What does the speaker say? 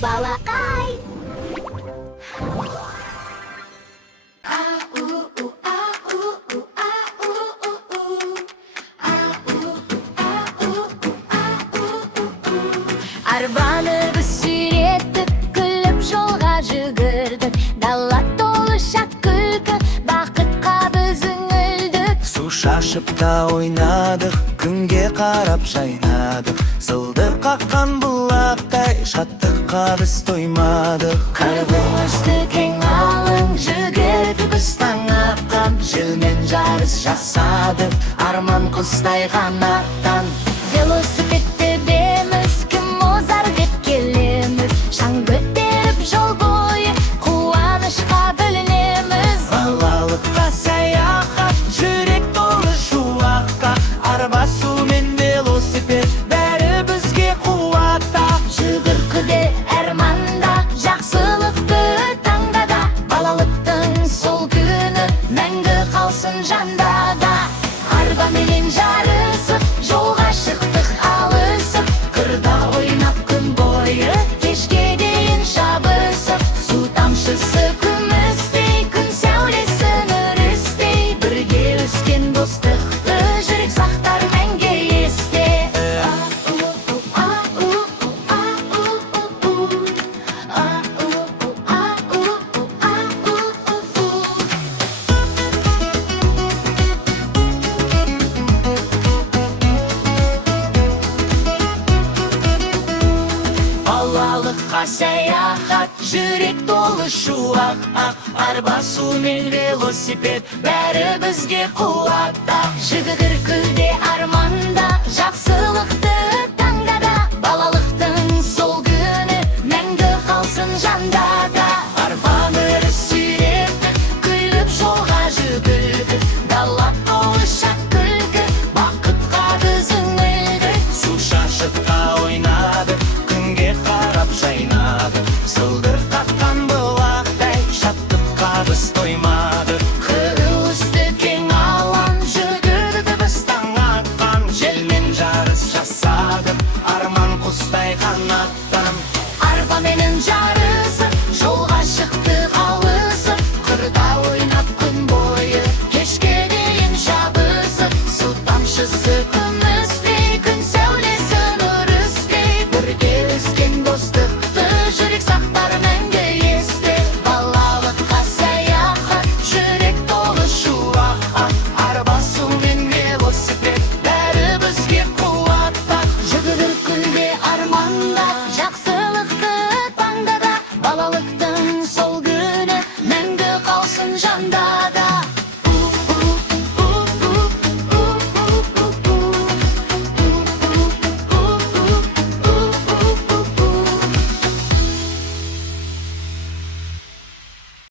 балақай. Арбаны біз сүйретіп, күліп жолға жүгірдік. Дала толы шат күлкі, бақытқа біз үңілдік. Су шашып та ойнадық, күнге қарап жайнадық. Сылдыр қаққан бұлақтай, шаттыққа біз тоймадық. Қырбың үсті кең алың, жүгірдік біз таң атқан. Желмен жарыс жасадық, арман құстай қанаттан. Велосипедте деміз, кім озар деп келеміз. Шаң көтеріп жол бойы, қуанышқа бөлінеміз. Балалыққа саяхат, жүрек толы шуаққа. Арба, су мен велосипед, бәрі бізге қуатта. Жүгіркіде әрманда, жақсылықты таңдада. Балалықтың сол күні мәңгі қалсын жандада. Арбаменен жарысып, жолға шықтық алысып. Қырда ойнап күн бойы, кешке дейін шабысып. Су тамшысы күмістей, күн сәулесі нұрыстей. Бірге өскен достықты жүрек сақтар мәңгі есте. Балалыққа саяхат, жүрек толы шуақ. Арба, су мен велосипед, бәрі бізге қуатта. Жүгіркілде арманда, жақсылықты таңдада. Балалықтың сол күні мәңгі қалсын жандада. Арбаны сүйреттік, Күліп жолға жүгірдік, дала толы шат күлкі, бақытқа біз үңілдік. су шашып та ойнадық, күнге қарап жайнадық. Сылдыр қаққан бұлақтай, шаттыққа біз тоймадық. Қырыл үсті кең алаң, жүгірдік біз Таң атқан, желмен жарыс жасадық, арман құстай қанаттан. арбаменен жарысып, жолға шықтық алысып. Қырда ойнап күн бойы, кешке дейін шабысып. Су тамшысы күмістей, күн сәулесі нұрыстей. Бірге өскен достықты жүрек сақтар мәңгі есте. Балалыққа саяхат, жүрек толы шуақ. Арба, су мен велосипед, Бәрі бізге қуатта. Жүгіріп күнде арманда, жақсы